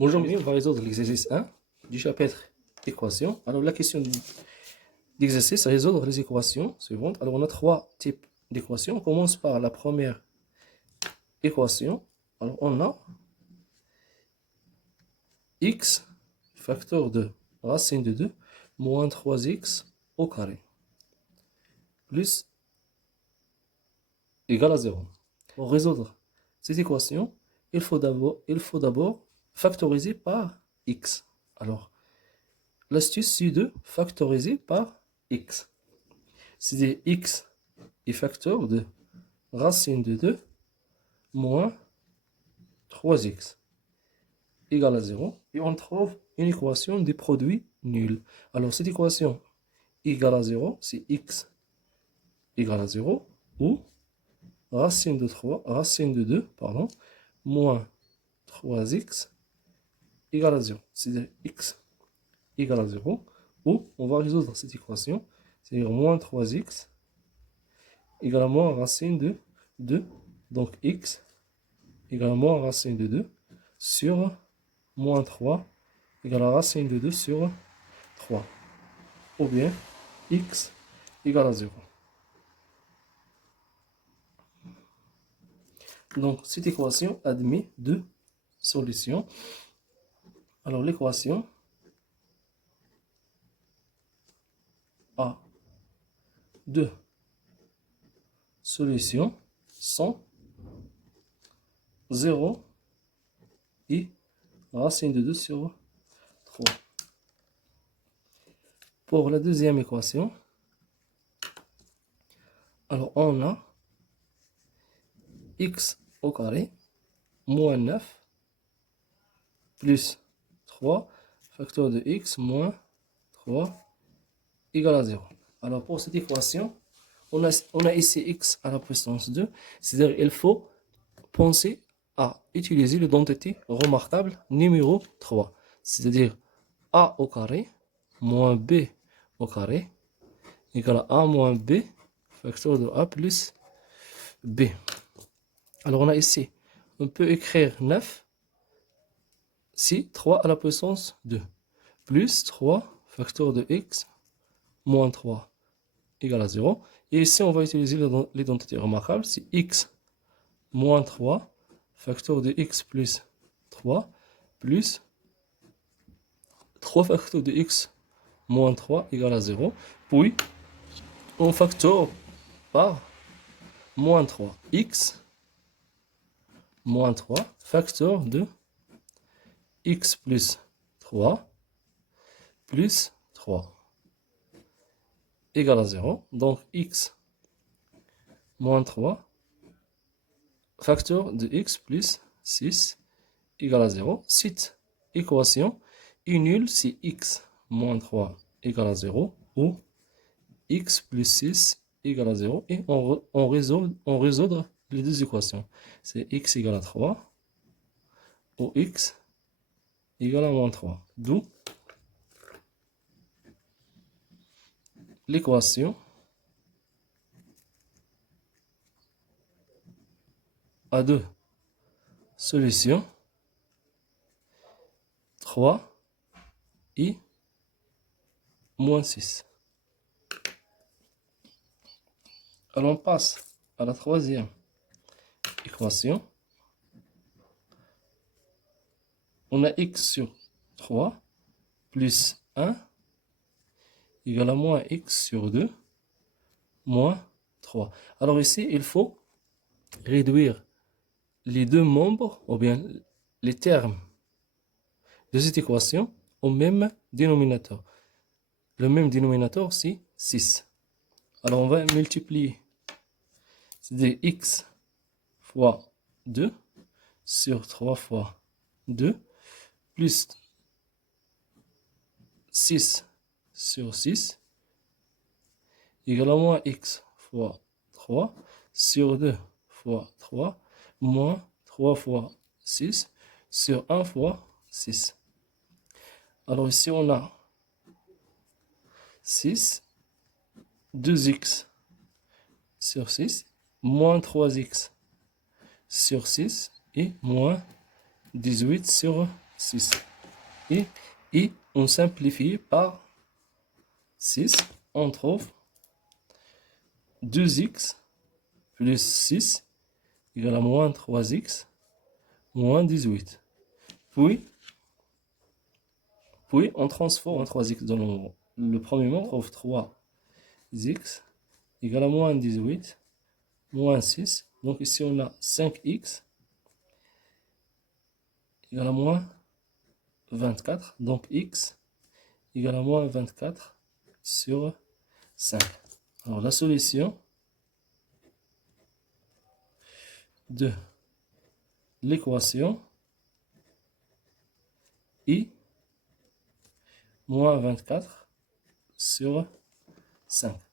Bonjour, on va résoudre l'exercice 1 du chapitre équations. Alors, la question d'exercice, c'est résoudre les équations suivantes. Alors, on a trois types d'équations. On commence par la première équation. Alors, on a x facteur de racine de 2 moins 3x au carré plus égale à 0. Pour résoudre cette équation, il faut d'abord factoriser par x. Alors, l'astuce, c'est de factoriser par x. C'est-à-dire x est facteur de racine de 2 moins 3x égale à 0. Et on trouve une équation des produits nuls. Alors, cette équation égale à 0, c'est x égale à 0 ou racine de 2, pardon, moins 3x égale à 0. C'est-à-dire x égale à 0 ou on va résoudre cette équation, c'est-à-dire moins 3x égale à moins racine de 2, donc x égale à moins racine de 2 sur moins 3 égale à racine de 2 sur 3. Ou bien x égale à 0. Donc cette équation admet deux solutions. Alors l'équation a deux solutions sont 0 et racine de 2 sur 3. Pour la deuxième équation, alors on a x au carré moins 9 plus 3 facteur de x moins 3 égale à 0. Alors pour cette équation, on a ici x à la puissance 2, c'est-à-dire il faut penser à utiliser l'identité remarquable numéro 3, c'est-à-dire a au carré moins b au carré égale à a moins b facteur de a plus b. Alors on a ici, on peut écrire 9 si 3 à la puissance 2 plus 3 facteur de x moins 3 égale à 0. Et ici on va utiliser l'identité remarquable, c'est x moins 3 facteur de x plus 3 plus 3 facteur de x moins 3 égale à 0. Puis on facteur par moins 3. X moins 3 facteur de x plus 3 plus 3 égale à 0. Donc x moins 3 facteur de x plus 6 égale à 0. Cette équation est nulle si x moins 3 égale à 0 ou x plus 6 égale à 0. Et on résout les deux équations. C'est x égale à 3 ou x égale à moins 3. D'où l'équation a deux solutions 3 et moins 6. Alors on passe à la troisième équation. On a x sur 3 plus 1 égale à moins x sur 2 moins 3. Alors ici, il faut réduire les deux membres, ou bien les termes de cette équation au même dénominateur. Le même dénominateur, c'est 6. Alors on va multiplier. C'est x fois 2 sur 3 fois 2 plus 6 sur 6 égale à moins x fois 3 sur 2 fois 3 moins 3 fois 6 sur 1 fois 6. Alors ici on a 6, 2x sur 6, moins 3x sur 6 et moins 18 sur 6. Et on simplifie par 6. On trouve 2x plus 6 égale à moins 3x moins 18. Puis on transforme 3x dans le nombre. Le premier mot, on trouve 3x égale à moins 18 moins 6. Donc ici on a 5x égale à moins 24. Donc x égale à moins 24 sur 5. Alors la solution de l'équation i moins 24 sur 5.